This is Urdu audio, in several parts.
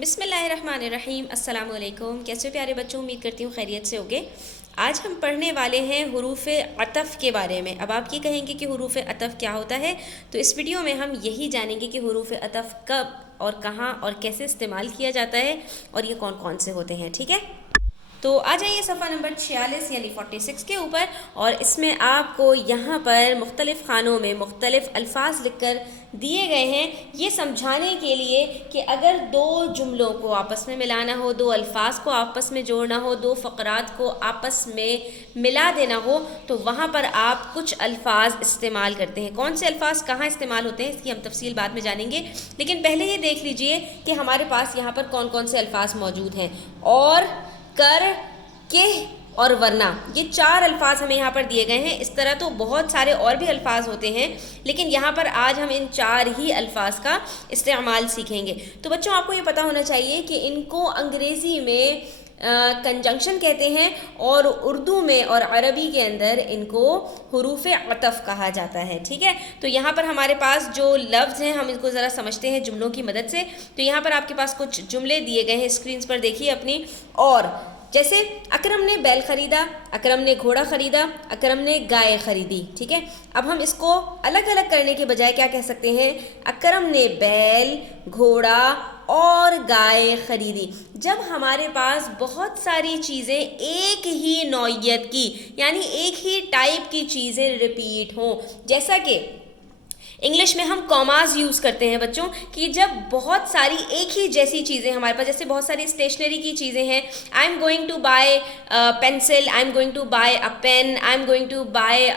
بسم اللہ الرحمن الرحیم۔ السلام علیکم، کیسے ہو پیارے بچوں؟ امید کرتی ہوں خیریت سے ہوگے۔ آج ہم پڑھنے والے ہیں حروف عطف کے بارے میں۔ اب آپ یہ کہیں گے کہ حروف عطف کیا ہوتا ہے، تو اس ویڈیو میں ہم یہی جانیں گے کہ حروف عطف کب اور کہاں اور کیسے استعمال کیا جاتا ہے اور یہ کون کون سے ہوتے ہیں، ٹھیک ہے؟ تو آ جائیے صفحہ نمبر 46 یعنی 46 کے اوپر، اور اس میں آپ کو یہاں پر مختلف خانوں میں مختلف الفاظ لکھ کر دیے گئے ہیں، یہ سمجھانے کے لیے کہ اگر دو جملوں کو آپس میں ملانا ہو، دو الفاظ کو آپس میں جوڑنا ہو، دو فقرات کو آپس میں ملا دینا ہو، تو وہاں پر آپ کچھ الفاظ استعمال کرتے ہیں۔ کون سے الفاظ کہاں استعمال ہوتے ہیں اس کی ہم تفصیل بعد میں جانیں گے، لیکن پہلے یہ دیکھ لیجئے کہ ہمارے پاس یہاں پر کون کون سے الفاظ موجود ہیں۔ اور، کر، کہ اور ورنہ، یہ چار الفاظ ہمیں یہاں پر دیے گئے ہیں۔ اس طرح تو بہت سارے اور بھی الفاظ ہوتے ہیں، لیکن یہاں پر آج ہم ان چار ہی الفاظ کا استعمال سیکھیں گے۔ تو بچوں، آپ کو یہ پتہ ہونا چاہیے کہ ان کو انگریزی میں کنجنکشن کہتے ہیں، اور اردو میں اور عربی کے اندر ان کو حروف عطف کہا جاتا ہے، ٹھیک ہے؟ تو یہاں پر ہمارے پاس جو لفظ ہیں ہم ان کو ذرا سمجھتے ہیں جملوں کی مدد سے۔ تو یہاں پر آپ کے پاس کچھ جملے دیے گئے ہیں، اسکرینز پر دیکھیے اپنی۔ اور جیسے اکرم نے بیل خریدا، اکرم نے گھوڑا خریدا، اکرم نے گائے خریدی، ٹھیک ہے؟ اب ہم اس کو الگ الگ کرنے کے بجائے کیا کہہ سکتے ہیں؟ اکرم نے بیل، گھوڑا اور گائے خریدی۔ جب ہمارے پاس بہت ساری چیزیں ایک ہی نوعیت کی یعنی ایک ہی ٹائپ کی چیزیں ریپیٹ ہوں، جیسا کہ انگلش میں ہم کاماز یوز کرتے ہیں بچوں، کہ جب بہت ساری ایک ہی جیسی چیزیں ہمارے پاس، جیسے بہت ساری اسٹیشنری کی چیزیں ہیں، I am going to buy pencil, I am going to buy a pen, I am going to buy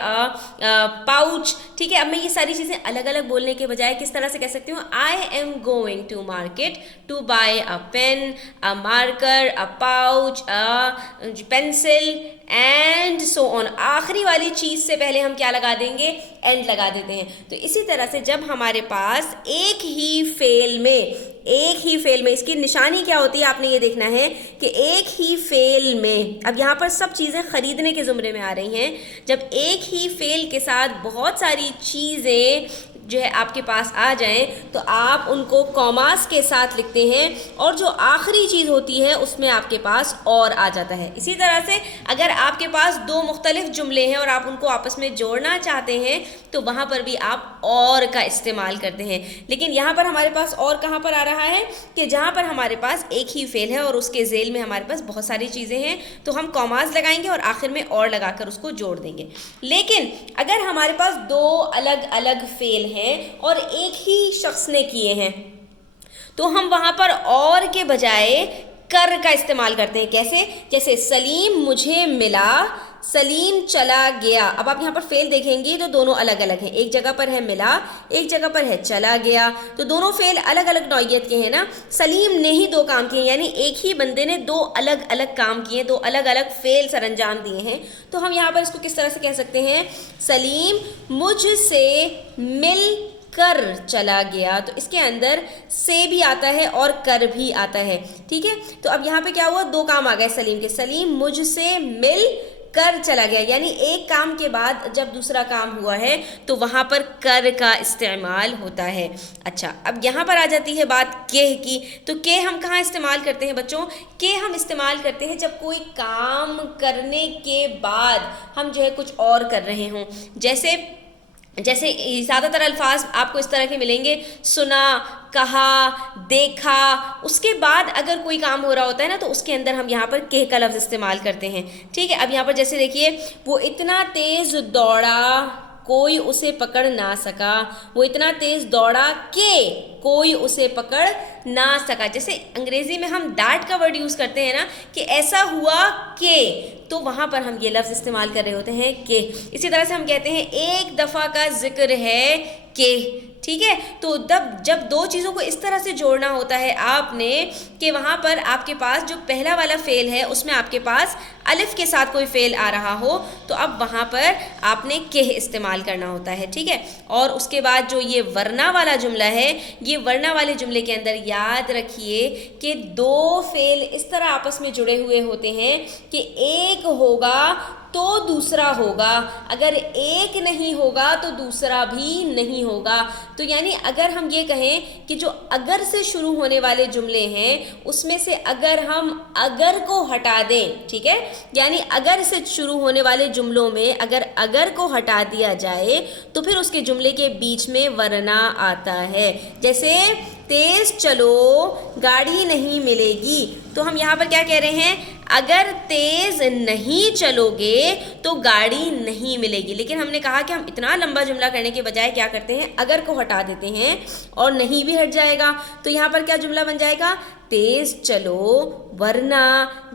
pouch, ٹھیک ہے؟ اب میں یہ ساری چیزیں الگ الگ بولنے کے بجائے کس طرح سے کہہ سکتی ہوں؟ I M going to market to buy a pen, a marker, a pouch, a pencil and so on. آخری والی چیز سے پہلے ہم کیا لگا دیں گے؟ اینڈ لگا دیتے ہیں۔ تو اسی طرح سے جب ہمارے پاس ایک ہی فعل میں اس کی نشانی کیا ہوتی ہے، آپ نے یہ دیکھنا ہے کہ ایک ہی فعل میں، اب یہاں پر سب چیزیں خریدنے کے زمرے میں آ رہی ہیں، جب ایک ہی فعل کے ساتھ بہت ساری چیزیں جو ہے آپ کے پاس آ جائیں تو آپ ان کو کاماز کے ساتھ لکھتے ہیں، اور جو آخری چیز ہوتی ہے اس میں آپ کے پاس اور آ جاتا ہے۔ اسی طرح سے اگر آپ کے پاس دو مختلف جملے ہیں اور آپ ان کو آپس میں جوڑنا چاہتے ہیں تو وہاں پر بھی آپ اور کا استعمال کرتے ہیں، لیکن یہاں پر ہمارے پاس اور کہاں پر آ رہا ہے کہ جہاں پر ہمارے پاس ایک ہی فعل ہے اور اس کے ذیل میں ہمارے پاس بہت ساری چیزیں ہیں، تو ہم کاماز لگائیں گے اور آخر میں اور لگا کر اس کو جوڑ دیں گے۔ لیکن اگر ہمارے پاس دو الگ الگ فعل ہیں اور ایک ہی شخص نے کیے ہیں تو ہم وہاں پر اور کے بجائے کر کا استعمال کرتے ہیں۔ کیسے؟ جیسے سلیم مجھے ملا، سلیم چلا گیا۔ اب آپ یہاں پر فعل دیکھیں گے تو دونوں الگ الگ ہیں، ایک جگہ پر ہے ملا، ایک جگہ پر ہے چلا گیا، تو دونوں فعل الگ الگ نوعیت کے ہیں نا۔ سلیم نے ہی دو کام کیے، یعنی ایک ہی بندے نے دو الگ الگ کام کیے، دو الگ الگ فعل سر انجام دیے ہیں، تو ہم یہاں پر اس کو کس طرح سے کہہ سکتے ہیں؟ سلیم مجھ سے مل کر چلا گیا۔ تو اس کے اندر سے بھی آتا ہے اور کر بھی آتا ہے، ٹھیک ہے؟ تو اب یہاں پہ کیا ہوا؟ دو کام آ گئے سلیم کے، سلیم مجھ سے مل کر چلا گیا، یعنی ایک کام کے بعد جب دوسرا کام ہوا ہے تو وہاں پر کر کا استعمال ہوتا ہے۔ اچھا، اب یہاں پر آ جاتی ہے بات کہ کی، تو کہ ہم کہاں استعمال کرتے ہیں بچوں؟ کہ ہم استعمال کرتے ہیں جب کوئی کام کرنے کے بعد ہم جو ہے کچھ اور کر رہے ہوں، جیسے زیادہ تر الفاظ آپ کو اس طرح کے ملیں گے: سنا، کہا، دیکھا، اس کے بعد اگر کوئی کام ہو رہا ہوتا ہے نا تو اس کے اندر ہم یہاں پر کہ کا لفظ استعمال کرتے ہیں، ٹھیک ہے؟ اب یہاں پر جیسے دیکھیے، وہ اتنا تیز دوڑا کوئی اسے پکڑ نہ سکا، وہ اتنا تیز دوڑا کہ کوئی اسے پکڑ نہ سکا۔ جیسے انگریزی میں ہم دیٹ کا ورڈ یوز کرتے ہیں نا کہ ایسا ہوا کہ، تو وہاں پر ہم یہ لفظ استعمال کر رہے ہوتے ہیں کہ۔ اسی طرح سے ہم کہتے ہیں ایک دفعہ کا ذکر ہے کہ، ٹھیک ہے؟ تو جب دو چیزوں کو اس طرح سے جوڑنا ہوتا ہے آپ نے کہ وہاں پر آپ کے پاس جو پہلا والا فعل ہے اس میں آپ کے پاس الف کے ساتھ کوئی فعل آ رہا ہو، تو اب وہاں پر آپ نے کہ استعمال کرنا ہوتا ہے، ٹھیک ہے؟ اور اس کے بعد جو یہ ورنا والا جملہ ہے، یہ ورنا والے جملے کے اندر یاد رکھیے کہ دو فعل اس طرح آپس میں جڑے ہوئے ہوتے ہیں کہ ایک ہوگا تو دوسرا ہوگا، اگر ایک نہیں ہوگا تو دوسرا بھی نہیں ہوگا. تو یعنی اگر ہم یہ کہیں کہ جو اگر سے شروع ہونے والے جملے ہیں اس میں سے اگر ہم اگر کو ہٹا دیں, ٹھیک ہے, یعنی اگر سے شروع ہونے والے جملوں میں اگر کو ہٹا دیا جائے تو پھر اس کے جملے کے بیچ میں ورنہ آتا ہے. جیسے تیز چلو گاڑی نہیں ملے گی, تو ہم یہاں پر کیا کہہ رہے ہیں, اگر تیز نہیں چلو گے تو گاڑی نہیں ملے گی. لیکن ہم نے کہا کہ ہم اتنا لمبا جملہ کرنے کے بجائے کیا کرتے ہیں, اگر کو ہٹا دیتے ہیں اور نہیں بھی ہٹ جائے گا تو یہاں پر کیا جملہ بن جائے گا, تیز چلو ورنہ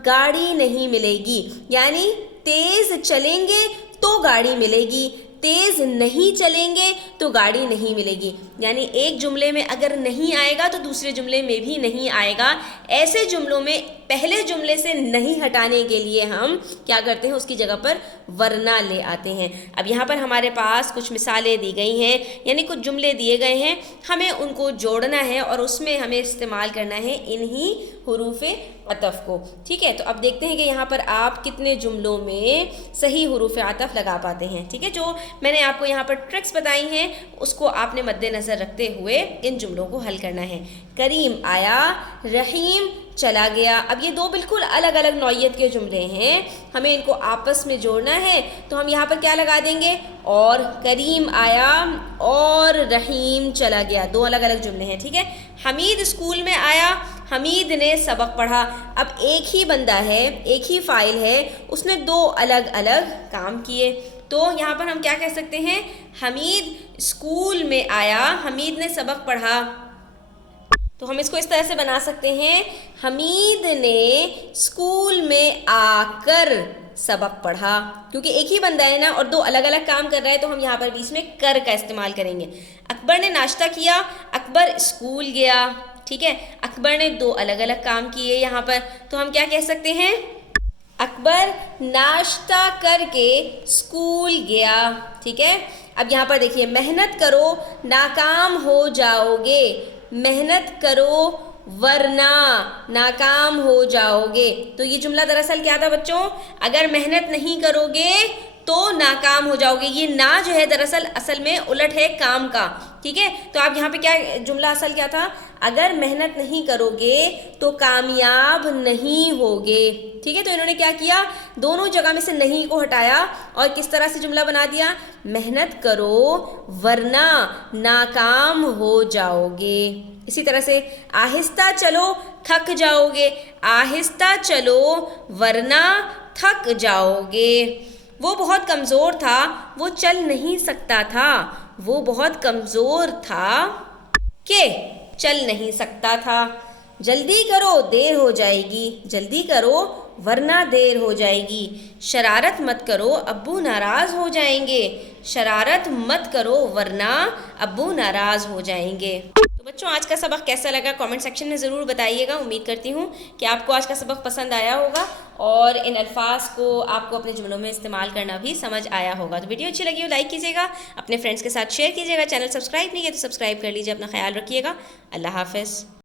گاڑی نہیں ملے گی. یعنی تیز چلیں گے تو گاڑی ملے گی, تیز نہیں چلیں گے تو گاڑی نہیں ملے گی. یعنی ایک جملے میں اگر نہیں آئے گا تو دوسرے جملے میں بھی نہیں آئے گا. ایسے جملوں میں پہلے جملے سے نہیں ہٹانے کے لیے ہم کیا کرتے ہیں, اس کی جگہ پر ورنہ لے آتے ہیں. اب یہاں پر ہمارے پاس کچھ مثالیں دی گئی ہیں, یعنی کچھ جملے دیے گئے ہیں, ہمیں ان کو جوڑنا ہے اور اس میں ہمیں استعمال کرنا ہے انہی حروف عطف کو. ٹھیک ہے, تو اب دیکھتے ہیں کہ یہاں پر آپ کتنے جملوں میں صحیح حروف عطف لگا پاتے ہیں. ٹھیک ہے, جو میں نے آپ کو یہاں پر ٹرکس بتائی ہیں اس کو آپ نے مد نظر رکھتے ہوئے ان جملوں کو حل کرنا ہے. کریم آیا, رحیم چلا گیا. اب یہ دو بالکل الگ الگ نوعیت کے جملے ہیں, ہمیں ان کو آپس میں جوڑنا ہے. تو ہم یہاں پر کیا لگا دیں گے, اور کریم آیا اور رحیم چلا گیا, دو الگ الگ جملے ہیں. ٹھیک ہے, حمید اسکول میں آیا, حمید نے سبق پڑھا. اب ایک ہی بندہ ہے, ایک ہی فاعل ہے, اس نے دو الگ الگ کام کیے. تو یہاں پر ہم کیا کہہ سکتے ہیں, حمید اسکول میں آیا, حمید نے سبق پڑھا. تو ہم اس کو اس طرح سے بنا سکتے ہیں, حمید نے اسکول میں آ کر سبق پڑھا. کیونکہ ایک ہی بندہ ہے نا اور دو الگ الگ کام کر رہا ہے, تو ہم یہاں پر بیچ میں کر کا استعمال کریں گے. اکبر نے ناشتہ کیا, اکبر اسکول گیا. ٹھیک ہے, اکبر نے دو الگ الگ کام کیے یہاں پر, تو ہم کیا کہہ سکتے ہیں, اکبر ناشتہ کر کے اسکول گیا. ٹھیک ہے, اب یہاں پر دیکھیے, محنت کرو ناکام ہو جاؤ گے, محنت کرو ورنہ ناکام ہو جاؤ گے. تو یہ جملہ دراصل کیا تھا بچوں, اگر محنت نہیں کرو گے تو ناکام ہو جاؤ گے. یہ نا جو ہے دراصل اصل میں الٹ ہے کام کا. ٹھیک ہے, تو آپ یہاں پہ کیا جملہ اصل کیا تھا, اگر محنت نہیں کرو گے تو کامیاب نہیں ہوگے. ٹھیک ہے, تو انہوں نے کیا کیا, دونوں جگہ میں سے نہیں کو ہٹایا اور کس طرح سے جملہ بنا دیا, محنت کرو ورنہ ناکام ہو جاؤ گے. اسی طرح سے آہستہ چلو تھک جاؤ گے, آہستہ چلو ورنہ تھک جاؤ گے. وہ بہت کمزور تھا, وہ چل نہیں سکتا تھا, وہ بہت کمزور تھا کہ چل نہیں سکتا تھا. جلدی کرو دیر ہو جائے گی, جلدی کرو ورنہ دیر ہو جائے گی. شرارت مت کرو ابو ناراض ہو جائیں گے, شرارت مت کرو ورنہ ابو ناراض ہو جائیں گے. تو بچوں, آج کا سبق کیسا لگا کامنٹ سیکشن میں ضرور بتائیے گا. امید کرتی ہوں کہ آپ کو آج کا سبق پسند آیا ہوگا اور ان الفاظ کو آپ کو اپنے جملوں میں استعمال کرنا بھی سمجھ آیا ہوگا. تو ویڈیو اچھی لگی ہو لائک کیجیے گا, اپنے فرینڈس کے ساتھ شیئر کیجیے گا, چینل سبسکرائب نہیں کیا تو سبسکرائب کر لیجیے. اپنا خیال رکھیے گا. اللہ حافظ.